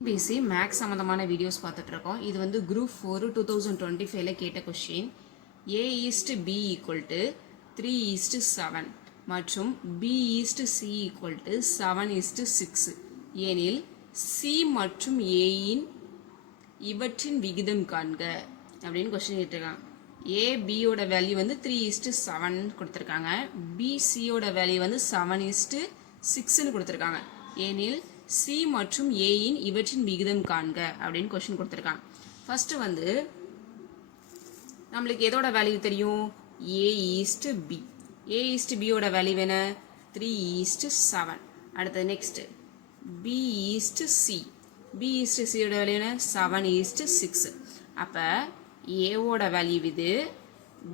PC maths சம்மந்தமான videos பார்த்துட்ருக்கோம். இது வந்து குரூப் 4 2025 கேட்ட question. A is to B equal to 3:7 மற்றும் B is to C equal to 7:6 எனில் C மற்றும் A இவற்றின் விகிதம் காண்க அப்படின்னு கொஸ்டின் கேட்டிருக்காங்க. A Bயோட வேல்யூ வந்து 3:7 கொடுத்துருக்காங்க. B Cயோட வேல்யூ வந்து 7:6 கொடுத்துருக்காங்க. எனில் C மற்றும் A இவற்றின் விகிதம் காண்க அப்படின்னு கொஸ்டின் கொடுத்துருக்காங்க. ஃபர்ஸ்ட் வந்து நம்மளுக்கு எதோட வேல்யூ தெரியும்? A is to B. A is to Bயோட வேல்யூ என்ன? 3:7. அடுத்தது next B is to C. B is to Cயோட வேல்யூ என்ன? 7:6. அப்போ ஏவோட வேல்யூ இது,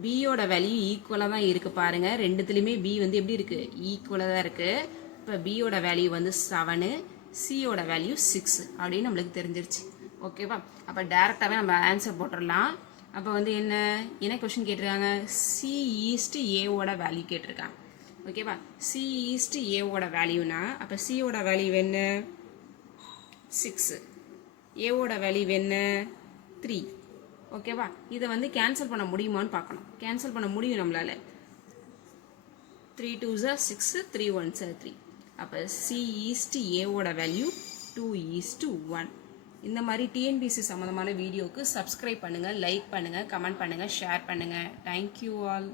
பியோட வேல்யூ ஈக்குவலாக தான் இருக்குது பாருங்க. ரெண்டுத்துலேயுமே B வந்து எப்படி இருக்கு? ஈக்குவலாக தான் இருக்கு. இப்போ பியோட வேல்யூ வந்து 7, சியோட வேல்யூ 6 அப்படின்னு நம்மளுக்கு தெரிஞ்சிருச்சு. ஓகேவா? அப்போ டேரெக்டாகவே நம்ம ஆன்சர் போட்டுடலாம். அப்போ வந்து என்ன கொஸ்டின் கேட்டிருக்காங்க? சி ஈஸ்ட் ஏவோட வேல்யூ கேட்டிருக்காங்க. ஓகேவா? சி ஈஸ்ட் ஏவோட வேல்யூனா அப்போ சியோட வேல்யூ என்ன? 6, ஏவோட வேல்யூ என்ன? 3. ஓகேவா? இதை வந்து கேன்சல் பண்ண முடியுமான்னு பார்க்கணும். கேன்சல் பண்ண முடியும் நம்மளால. 3 2s are 6, 3 1s are 3. அப்போ C ஈஸ்ட் ஏவோட வேல்யூ 2:1. இந்த மாதிரி டிஎன்பிசி சம்மந்தமான வீடியோவுக்கு சப்ஸ்கிரைப் பண்ணுங்கள், லைக் பண்ணுங்கள், கமெண்ட் பண்ணுங்கள், ஷேர் பண்ணுங்கள். Thank you all.